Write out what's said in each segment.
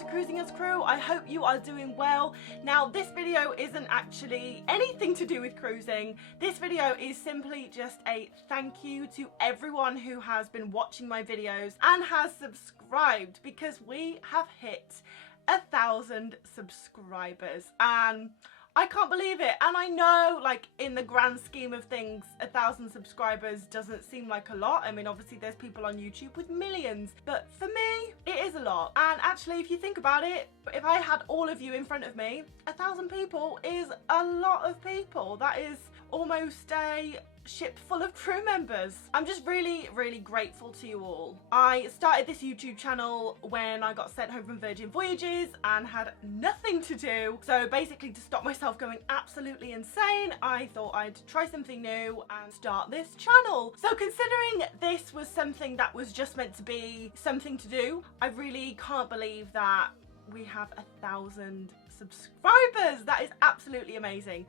to Cruising as Crew. I hope you are doing well. Now, this video isn't actually anything to do with cruising. This video is simply just a thank you to everyone who has been watching my videos and has subscribed, because we have hit 1,000 subscribers and I can't believe it. And I know, like, in the grand scheme of things, 1,000 subscribers doesn't seem like a lot. I mean, obviously there's people on YouTube with millions, but for me, it is a lot. And actually, if you think about it, if I had all of you in front of me, 1,000 people is a lot of people. That is almost a ship full of crew members. I'm just really grateful to you all. I started this YouTube channel when I got sent home from Virgin Voyages and had nothing to do. So basically, to stop myself going absolutely insane, I thought I'd try something new and start this channel. So considering this was something that was just meant to be something to do, I really can't believe that we have 1,000 subscribers. That is absolutely amazing.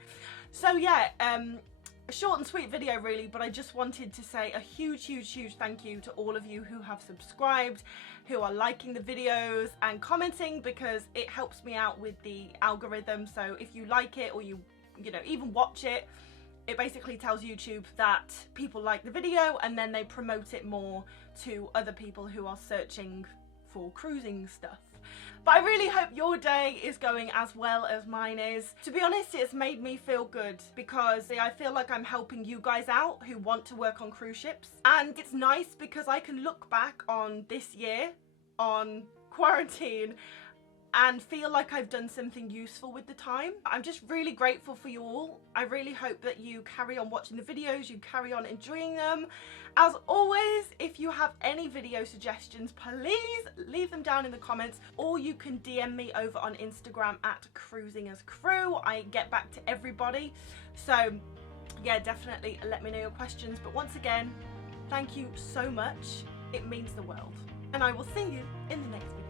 So yeah, a short and sweet video really, but I just wanted to say a huge thank you to all of you who have subscribed, who are liking the videos and commenting, because it helps me out with the algorithm. So if you like it, or you know, even watch it, it basically tells YouTube that people like the video, and then they promote it more to other people who are searching for cruising stuff. But I really hope your day is going as well as mine is. To be honest, it's made me feel good, because I feel like I'm helping you guys out who want to work on cruise ships. And it's nice because I can look back on this year, on quarantine, and feel like I've done something useful with the time. I'm just really grateful for you all. I really hope that you carry on watching the videos, you carry on enjoying them. As always, if you have any video suggestions, please leave them down in the comments, or you can DM me over on Instagram at Cruising as Crew. I get back to everybody. So yeah, definitely let me know your questions. But once again, thank you so much. It means the world. And I will see you in the next video.